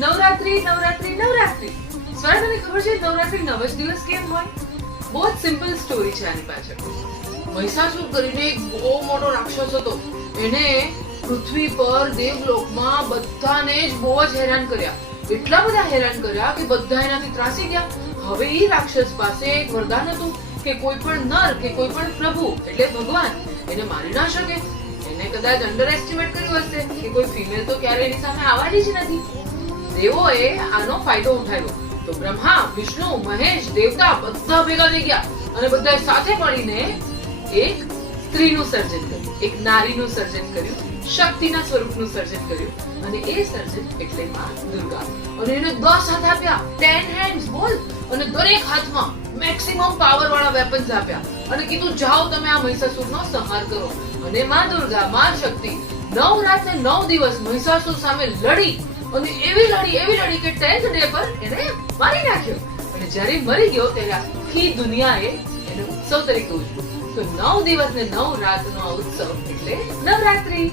નવરાત્રી નવરાત્રી નવરાત્રી. સ્વરા, તને ખબર છે નવરાત્રી 9 જ દિવસ કેમ હોય? બહુ જ સિમ્પલ સ્ટોરી છે આની પાછળ. મહિષાસુર કરીને એક બહુ મોટો રાક્ષસ હતો. એને પૃથ્વી પર દેવલોકમાં બધાને જ બહુ જ હેરાન કર્યા. એટલા બધા હેરાન કર્યા કે બધા એનાથી ત્રાસી ગયા. હવે એ રાક્ષસ પાસે એક વરદાન હતું કે કોઈ પણ નર કે કોઈ પણ પ્રભુ એટલે ભગવાન એને મારી ના શકે. એને કદાચ અંડર એસ્ટિમેટ કર્યું હશે કે કોઈ ફિમેલ તો ક્યારે એની સામે આવવાની જ નથી. દેવોએ આનો ફાયદો ઉઠાવ્યો. તો બ્રહ્મા, વિષ્ણુ, મહેશ, દેવતા બધા ભેગા થઈ ગયા અને બધા સાથે મળીને એક સ્ત્રીનું સર્જન કર્યું, એક નારીનું સર્જન કર્યું, શક્તિના સ્વરૂપનું સર્જન કર્યું. અને એ સર્જન એટલે માં દુર્ગા. અને એને 10 હાથ આપ્યા, 10 હેન્ડ્સ બોલ. અને દરેક હાથમાં મેક્સિમમ પાવર વાળા વેપન્સ આપ્યા અને કીધું જાઓ તમે આ મહિષાસુરનો સંહાર કરો. અને માં દુર્ગા, માં શક્તિ 9 રાત ને 9 દિવસ મહિષાસુર સામે લડી અને એવી લડી કે 10th ડે પર એને મારી નાખ્યો. અને જ્યારે મરી ગયો ત્યારે આખી દુનિયાએ એને ઉત્સવ તરીકે ઉજવ્યો. તો 9 દિવસ ને 9 રાતનો આ ઉત્સવ એટલે નવરાત્રી.